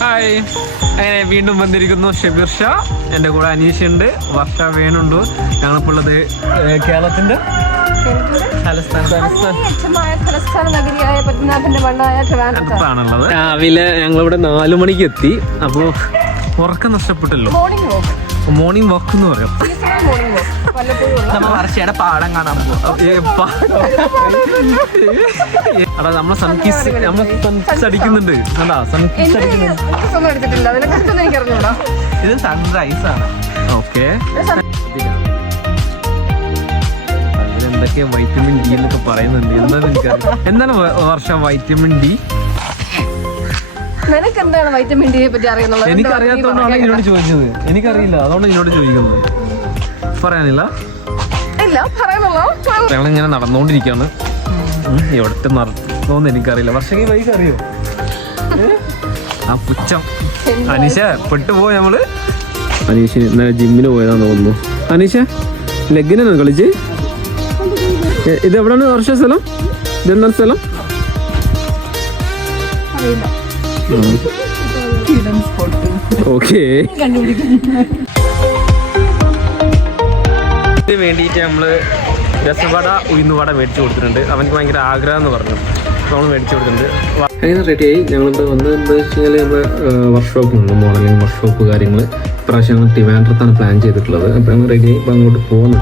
Hi, അങ്ങനെ വീണ്ടും വന്നിരിക്കുന്നു ഷബീർ ഷാ. എൻ്റെ കൂടെ അനീഷ് ഉണ്ട്, വർഷ വേണുണ്ട്. ഞങ്ങളിപ്പോൾ ഉള്ളത് കേരളത്തിന്റെ അടുത്താണുള്ളത്. രാവിലെ ഞങ്ങളിവിടെ 4 മണിക്ക് എത്തി. അപ്പോൾ ഉറക്കം നഷ്ടപ്പെട്ടല്ലോ. മോർണിംഗ് വാക്ക് എന്ന് പറയാം. വർഷയുടെ പാടം കാണാൻ അടാ നമ്മളെ സൺകിസ് അടിക്കുന്നുണ്ട്. ഇത് സൺറൈസ് ആണ്. ഓക്കെ, എന്തൊക്കെ വൈറ്റമിൻ ഡി എന്നൊക്കെ പറയുന്നുണ്ട്. എന്താണെന്ന് എനിക്കറിയാം. എന്താണ് വർഷം വൈറ്റമിൻ ഡി? നിനക്ക് എന്താണ് വൈറ്റമിൻ ഡിയെ പറ്റി അറിയുന്നത്? എനിക്കറിയാത്തോണ്ടാണ് എന്നോട് ചോദിച്ചത്. എനിക്കറിയില്ല, അതുകൊണ്ട് എന്നോട് ചോദിക്കുന്നത്. പറയാനില്ല. ഞങ്ങളിങ്ങനെ നടന്നുകൊണ്ടിരിക്കുകയാണ്. എവിടത്തെ നടത്തുന്നോന്ന് എനിക്കറിയില്ല. വർഷക്ക് ബൈക്ക് അറിയോ? ആ പുച്ഛം അനീഷ പെട്ടുപോയി. നമ്മള് അനീഷ് ഇന്നലെ ജിമ്മിന് പോയതാന്ന് തോന്നുന്നു. അനീഷ ലെഗിനാണ് കളിച്ച്. ഇത് എവിടെയാണ് വർഷ സ്ഥലം? ഇതെന്താണ് സ്ഥലം? ഓക്കേ, ഇതിന് വേണ്ടിയിട്ട് നമ്മള് രസവട ഉഴുന്നുവട മേടിച്ചു കൊടുത്തിട്ടുണ്ട്. അവനക്ക് ഭയങ്കര ആഗ്രഹം എന്ന് പറഞ്ഞു. നമ്മൾ മേടിച്ചു കൊടുത്തിട്ടുണ്ട്. അങ്ങനെ റെഡിയായി. ഞങ്ങളിപ്പോൾ വന്നത് എന്താ വെച്ച് കഴിഞ്ഞാൽ നമ്മൾ വർക്ക്ഷോപ്പുണ്ട്, മോഡലിംഗ് വർക്ക്ഷോപ്പ് കാര്യങ്ങൾ. ഇപ്രാവശ്യം ഞങ്ങൾ ട്രിവാൻഡ്രത്താണ് പ്ലാൻ ചെയ്തിട്ടുള്ളത്. അപ്പോൾ ഞങ്ങൾ റെഡിയായി. ഇപ്പോൾ അങ്ങോട്ട് പോകുന്നു.